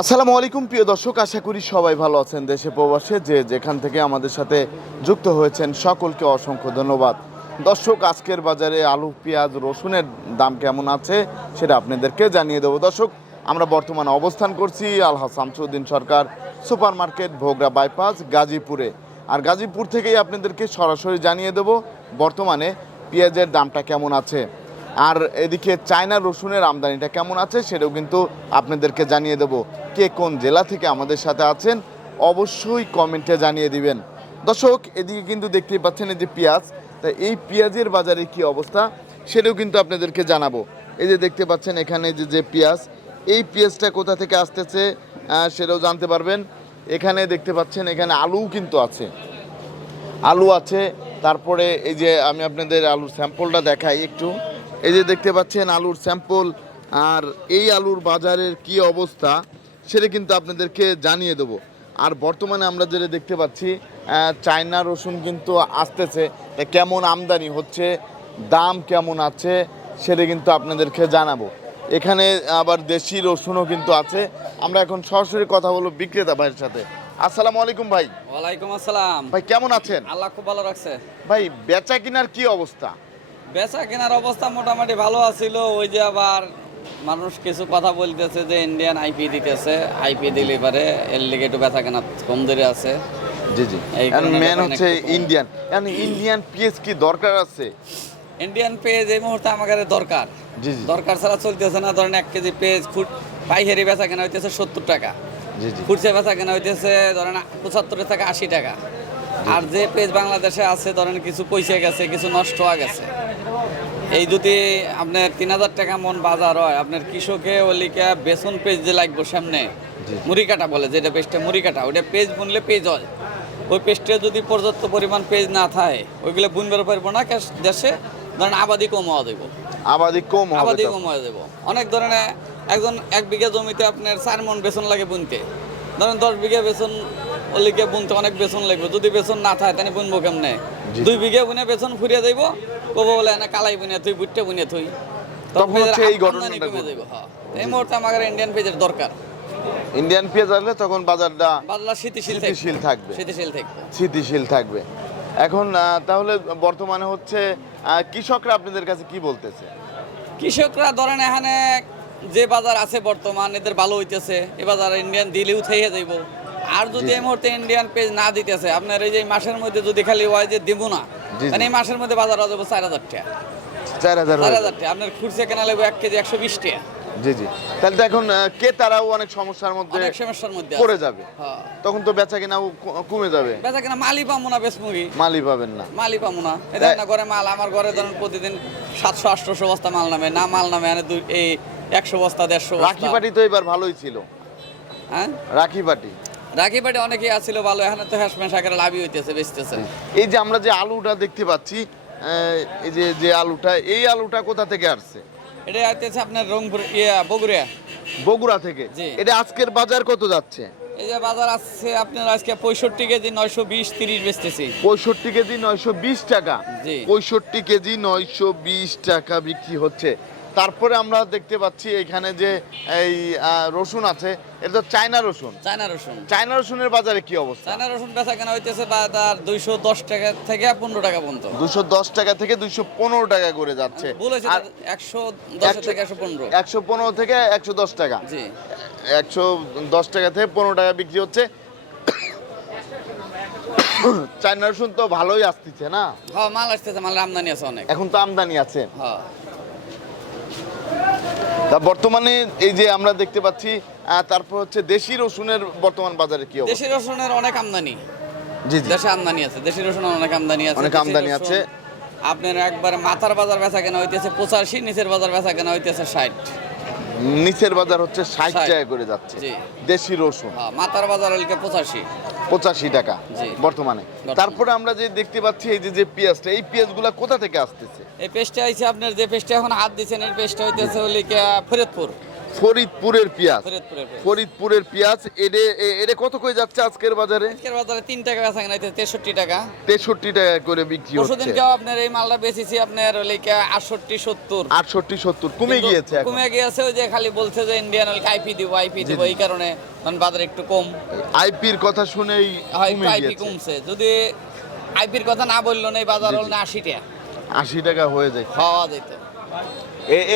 আসসালামু আলাইকুম প্রিয় দর্শক, আশা করি সবাই ভালো আছেন। দেশে প্রবাসে যে যেখান থেকে আমাদের সাথে যুক্ত হয়েছেন সকলকে অসংখ্য ধন্যবাদ। দর্শক, আজকের বাজারে আলু, পেঁয়াজ, রসুনের দাম কেমন আছে সেটা আপনাদেরকে জানিয়ে দেবো। দর্শক, আমরা বর্তমানে অবস্থান করছি আলহাজ শামসুদ্দিন সরকার সুপার মার্কেট, ভোগড়া বাইপাস, গাজীপুরে। আর গাজীপুর থেকেই আপনাদেরকে সরাসরি জানিয়ে দেবো বর্তমানে পেঁয়াজের দামটা কেমন আছে। আর এদিকে চায়না রসুনের আমদানিটা কেমন আছে সেটাও কিন্তু আপনাদেরকে জানিয়ে দেবো। কে কোন জেলা থেকে আমাদের সাথে আছেন অবশ্যই কমেন্টে জানিয়ে দিবেন। দর্শক, এদিকে কিন্তু দেখতেই পাচ্ছেন এই যে পেঁয়াজ, তাই এই পেঁয়াজের বাজারে কি অবস্থা সেটাও কিন্তু আপনাদেরকে জানাবো। এই যে দেখতে পাচ্ছেন এখানে যে পেঁয়াজ, এই পেঁয়াজটা কোথা থেকে আসতেছে সেটাও জানতে পারবেন। এখানে দেখতে পাচ্ছেন এখানে আলুও কিন্তু আছে, আলু আছে। তারপরে এই যে আমি আপনাদের আলুর স্যাম্পলটা দেখাই একটু। এই যে দেখতে পাচ্ছেন আলুর স্যাম্পল, আর এই আলুর বাজারের কি অবস্থা সেটা কিন্তু আপনাদেরকে জানিয়ে দেবো। আর বর্তমানে আমরা যেটা দেখতে পাচ্ছি চায়না রসুন কিন্তু আসতেছে, তা কেমন আমদানি হচ্ছে, দাম কেমন আছে সেটা কিন্তু আপনাদেরকে জানাবো। এখানে আবার দেশি রসুনও কিন্তু আছে। আমরা এখন সরাসরি কথা বলবো বিক্রেতা ভাইয়ের সাথে। আসসালামু আলাইকুম ভাই। ওয়ালাইকুম আসসালাম। ভাই কেমন আছেন? আল্লাহ খুব ভালো রাখছে। ভাই বেচা কিনার কি অবস্থা? বেচা কেনার অবস্থা মোটামুটি ভালো আছিল। ওই যে আবার মানুষ কিছু কথা বলতেছে যে ইন্ডিয়ান আইপি দিতেছে, আইপি দিলে পারে এর লিগে একটু বেচা কেনা কম ধরে আছে। জি জি, এই কারণে মেন বেচা হচ্ছে কেনা একটু কম। ইন্ডিয়ান। ইন্ডিয়ান পিএস কি দরকার আছে? ইন্ডিয়ান পেজ এই মুহূর্তে আমাদের দরকার। জি জি দরকার ছাড়া চলতেছে না। ধরেন 1 কেজি পেজ ফুট পাইকারি বেচা কেনা হইতেছে 70 টাকা, জি জি খুচরা বেচা কেনা হইতেছে ধরেন 75 থেকে 80 টাকা। আর যে পেজ বাংলাদেশে আছে ধরেন কিছু পয়সা গেছে, কিছু নষ্ট হয়ে গেছে। এই যদি আপনার 3000 টাকা মন বাজার হয়, আপনার কৃষকে ওলিকা বেসন পেজ যে লাগবে সামনে, জি। মুড়ি কাটা বলে যেটা পেজটা মুড়ি কাটা, ওটা পেজ বুনলে পেজ হয়। ওই পেজটা যদি পর্যাপ্ত পরিমাণ পেজ না থাকে ওইগুলো বুনবার পারবো না। দেশে ধরেন আবাদি কম হওয়া দেবো, আবাদি কম হবে আবাদি তখন। কম হয়ে দেবো। অনেক ধরনের একজন 1 বিঘা জমিতে আপনার 4 মন বেসন লাগে বুনতে। ধরেন 10 বিঘা বেসন ওলিকে বুনতে অনেক বেসন লাগবে। যদি বেসন না থাকে তাহলে বুনবো কেমনে? জি। 2 বিঘা বুনে বেসন ফুরিয়ে যাইব, কব বলে না কালাই বুনে তুই বুটটা বুনে তুই, তখন হচ্ছে এই ঘটনাটা আমদানি কমে ঘটবে। যাইব। হ্যাঁ, এই মুহূর্তে আমাদের ইন্ডিয়ান পেজের দরকার। ইন্ডিয়ান পেঁয়াজ আসলে তখন বাজারটা বাদলা স্থিতিশীল স্থিতিশীল থাকবে। স্থিতিশীল থাকবে। স্থিতিশীল থাকবে। এখন তাহলে বর্তমানে হচ্ছে কৃষকরা আপনাদের কাছে কি বলতেছে? কৃষকরা ধরেন এখানে যে বাজার আছে বর্তমান এদের ভালো হইতেছে, এ বাজার ইন্ডিয়ান দিলেও থেকে যাইব। আর যদি জি। এই মুহূর্তে ইন্ডিয়ান পেজ না দিতেছে, আপনার এই যে মাসের মধ্যে যদি খালি হয় যে দিব না, জি, জি। তাহলে এই মাসের মধ্যে বাজার যাবো 4000 টাকা। 4000 4000 টাকা আপনার খুচরা কেনা লাগবে 1 কেজি 120 টাকা। জি জি, তাহলে তো এখন তারাও অনেক সমস্যার মধ্যে অনেক সমস্যার মধ্যে পড়ে আছে। যাবে। হ্যাঁ, তখন তো বেচা কেনাও কমে যাবে, বেচা কেনা মালই পাবো না, বেসমুগি মালই পাবেন না। মালই পাবো না। এটা না ঘরে মাল, আমার ঘরে ধরেন প্রতিদিন 700-800 বস্তা মাল নামে না, মাল নামে এনে এই 100 বস্তা 150 রাখি বস্তা। পাটি তো এবার ভালোই ছিল। হ্যাঁ, রাখি পাটি রাখি পাটি অনেকেই আসছিল ভালো, এখানে তো হ্যাশম্যান শাকের লাভই হইতেছে, বেচতেছে। এই যে আমরা যে আলুটা দেখতে পাচ্ছি, এই যে আলুটা, এই আলুটা কোথা থেকে আসছে? এটা হইতেছে আপনার রংপুর বগুড়া। বগুড়া থেকে। জি। এটা আজকের বাজার কত যাচ্ছে? এই যে বাজার আছে আপনার আজকে 65 কেজি 920-30 বেচতেছি। 65 কেজি 920 টাকা। জি। 65 কেজি 920 টাকা বিক্রি হচ্ছে। তারপরে আমরা দেখতে পাচ্ছি এখানে যে এই রসুন আছে, এটা তো চায়না রসুন। চায়না রসুন, চায়না রসুনের বাজারে কি অবস্থা? চায়না রসুন বেচা কেনা হইতেছে বাজার 210 টাকা থেকে 15 টাকা পর্যন্ত। 210 টাকা থেকে 215 টাকা করে যাচ্ছে। বলেছে আর 110 থেকে 115। 115 থেকে 110 টাকা। জি। 110 টাকা থেকে 15 টাকা বিক্রি হচ্ছে। চায়না রসুন তো ভালোই আসতেছে না? হ্যাঁ, মাল আসতেছে, মালের আমদানি আছে অনেক। এখন তো আমদানি আছে। হ্যাঁ, তা বর্তমানে এই যে আমরা দেখতে পাচ্ছি, তারপর হচ্ছে দেশি রসুনের বর্তমান বাজারে কি অবস্থা? দেশি রসুনের অনেক আমদানি। জি জি, দেশে আমদানি আছে, দেশি রসুন অনেক আমদানি আছে। অনেক দেশি আমদানি রসুন আছে। আপনার একবার মাথার বাজার বেচা কেনা হইতেছে 85, নিচের বাজার বেচা কেনা হইতেছে 60। নিচের বাজার হচ্ছে 60 60 টাকা করে যাচ্ছে। জি। দেশি রসুন হ্যাঁ, মাথার বাজার হইলে 85। 85 টাকা জি। বর্তমানে। তারপরে আমরা যে দেখতে পাচ্ছি এই যে পেঁয়াজটা, এই পেঁয়াজগুলা কোথা থেকে আসতেছে? এই পেস্টটা আইছে আপনার যে পেস্টটা এখন হাত দিচ্ছেন, এই পেস্টটা হইতেছে হইলে ফরিদপুর। ফরিদপুরের পেঁয়াজ, ফরিদপুরের পেঁয়াজ। ফরিদপুরের পেঁয়াজ এডে কত করে যাচ্ছে আজকের বাজারে? আজকের বাজারে 3 টাকা বেচা কেনা হইতেছে 63 টাকা। 63 টাকা করে বিক্রি হচ্ছে। পরশুদিনকেও আপনার এই মালটা বেচেছি আপনার হলে 68 70। 68 70 কমে কিন্তু গিয়েছে এখন। কমে গিয়েছে, ওই যে খালি বলছে যে ইন্ডিয়ান অয়েল আইপি দিব এই কারণে মানে বাজার একটু কম আইপির কথা শুনেই হয়, কমে আইপি গিয়েছে। কমছে। যদি আইপির কথা না বললো না, এই বাজার হল না 80 টাকা 80 টাকা হয়ে যায়। খাওয়া যেত।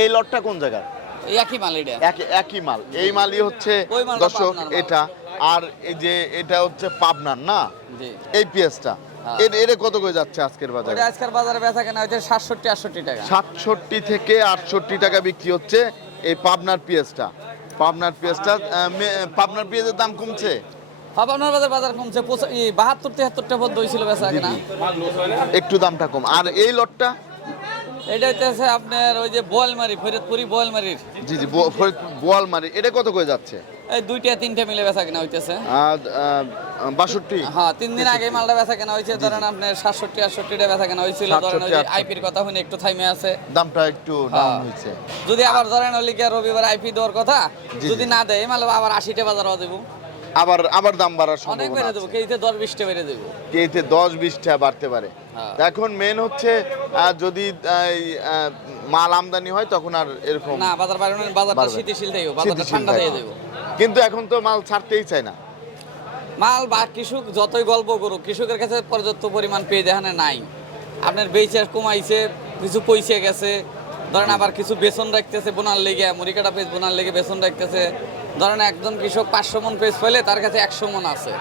এই লটটা কোন জায়গার? এই একই মাল এটা। একই মাল। এই মালই হচ্ছে ওই মালটা দর্শক পাবনার মাল। এটা, আর এই যে এটা হচ্ছে পাবনার না, জি। এই পেঁয়াজটা হ্যাঁ। এর কত করে যাচ্ছে আজকের বাজারে? ওটা আজকের বাজারে বেচা কেনা হইতে 67 68 টাকা। 67 থেকে 68 টাকা বিক্রি হচ্ছে এই পাবনার পেঁয়াজটা। পাবনার পেঁয়াজটা পাবনার পেঁয়াজের দাম কমছে। আপনার বাজার কমছে 72 73 টাকা পর্যন্ত হয়েছিল বেচা কেনা। একটু দামটা কম। আর এই লটটা? এটা হইতেছে আপনার ওই যে বোয়ালমারি, ফরিদপুরি বোয়ালমারির। জি জি, বোয়ালমারি। এটা কত করে যাচ্ছে? এই 2টা 3টা মিলে বেচা কেনা হইতেছে। 62। হ্যাঁ, 3 দিন আগে মালটা বেচা কেনা হয়েছে। ধরেন আপনার 67 68 টা বেচা কেনা হয়েছিল। ধরেন ওই যে 67, আইপির কথা শুনে একটু থাইমে আছে, দামটা একটু ডাউন হয়েছে। যদি আবার ধরেন ওই লিগে রবিবার আইপি দেওয়ার কথা, জি, যদি জি। না দেয় মাল আবার 80 টা বাজার দেব, আবার দাম বাড়ার অনেক সম্ভাবনা বেড়ে আছে। দেবো, কেইতে 10 20 টা বেড়ে দেবো। কেতে 10-20 টাকা বাড়তে পারে। হ্যাঁ। এখন মেন হচ্ছে যদি এই, মাল আমদানি হয় তখন আর এরকম না, বাজার বাড়ানো, বাজারটা বাড়বে। শীতশীল থাকবে, বাজারটা শীতশীল ঠান্ডা থাকবে। হয়ে যাবে। কিন্তু এখন তো মাল ছাড়তেই চায় না। মাল বা কৃষক যতই গল্প করুক, কৃষকের কাছে পর্যাপ্ত পরিমাণ পেয়ে দেখানে নাই। আপনার বেচে কমাইছে, কিছু পয়সা গেছে, ধরেন আবার কিছু বেসন রাখতেছে বোনার লেগে, মুড়িকাটা পেজ বোনার লেগে বেসন রাখতেছে। ধরেন একজন কৃষক 500 মন পেজ ফেলে, তার কাছে 100 মন আছে।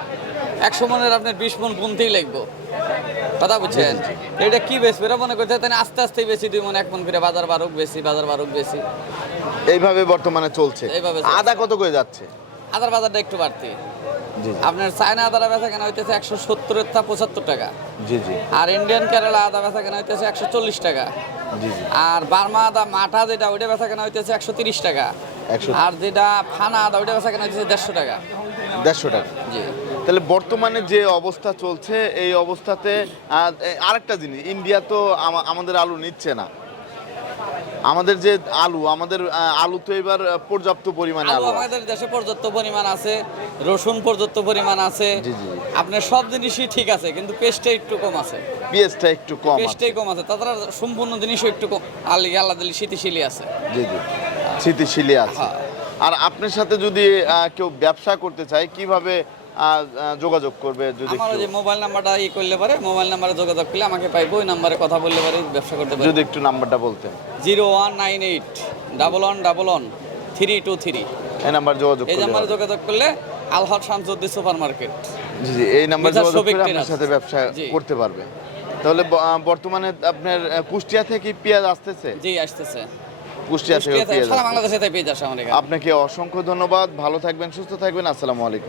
100 মনের আপনার 20 মন বুনতেই লাগবে। কথা বুঝছেন? এটা কি বেচবে এরা মনে করতে, তাই আস্তে আস্তে বেশি 2 মন 1 মন করে বাজার বাড়ুক বেশি, বাজার বাড়ুক বেশি, এইভাবে বর্তমানে চলছে। এইভাবে চলছে। আদা কত করে যাচ্ছে? আদার বাজারটা একটু বাড়তি। জি আপনার চায়না আদার বেচা কেনা হইতেছে 170 টা 75 টাকা। জি জি আর ইন্ডিয়ান কেরালা আদা বেচা কেনা হইতেছে 140 টাকা। জি জি। আর বার্মা আদা মাঠা যেটা ওইটা বেচা কেনা হইতেছে 130 টাকা। 100 আর যেটা ফানা আদা ওইটা বেচা কেনা হইতেছে 150 টাকা। 150 টাকা। জি। তাহলে বর্তমানে যে অবস্থা চলছে, এই অবস্থাতে আরেকটা জিনিস, ইন্ডিয়া তো আমাদের আলু নিচ্ছে না। আমাদের যে আলু তো এবার পর্যাপ্ত পরিমাণে আলু আলু আছে। আমাদের দেশে পর্যাপ্ত পরিমাণ আছে, রসুন পর্যাপ্ত পরিমাণ আছে। জি, জি। আপনার সব জিনিসই ঠিক আছে, কিন্তু পেস্টটা একটু কম আছে। পেঁয়াজটা একটু কম আছে। পেস্টটাই কম আছে, তাছাড়া সম্পূর্ণ জিনিসও একটু কম, আল্লাহ দিলি শীতশীলই আছে। জি জি, স্থিতিশীলই আছে। হ্যাঁ। আর আপনার সাথে যদি কেউ ব্যবসা করতে চায়, কিভাবে যোগাযোগ করবে? যদি আমার ওই যে একটু- মোবাইল নাম্বারটা করলে পারে, মোবাইল নাম্বারে যোগাযোগ করলে আমাকে পাইবো, ওই নাম্বারে কথা বললে পারে, ব্যবসা করতে পারে। যদি একটু নাম্বারটা বলতেন। 0198 1111 323। এই নাম্বার যোগাযোগ এই করলে নাম্বারে হবে। যোগাযোগ করলে আলহাট শামসুদ্দিন সুপার মার্কেট। জি জি, এই নাম্বার মির্জা যোগাযোগ শফিক করে আপনার টেরাস। সাথে ব্যবসা জি। করতে পারবে। তাহলে বর্তমানে আপনার কুষ্টিয়া থেকে পেঁয়াজ আসতেছে? জি, আসতেছে। কুষ্টিয়া থেকে কুষ্টিয়া থেকে পেঁয়াজ সারা আসতেছে। বাংলাদেশে তাই পেয়ে যাচ্ছে আমার এখানে। আপনাকে অসংখ্য ধন্যবাদ। ভালো থাকবেন, সুস্থ থাকবেন। আসসালামু আলাইকুম।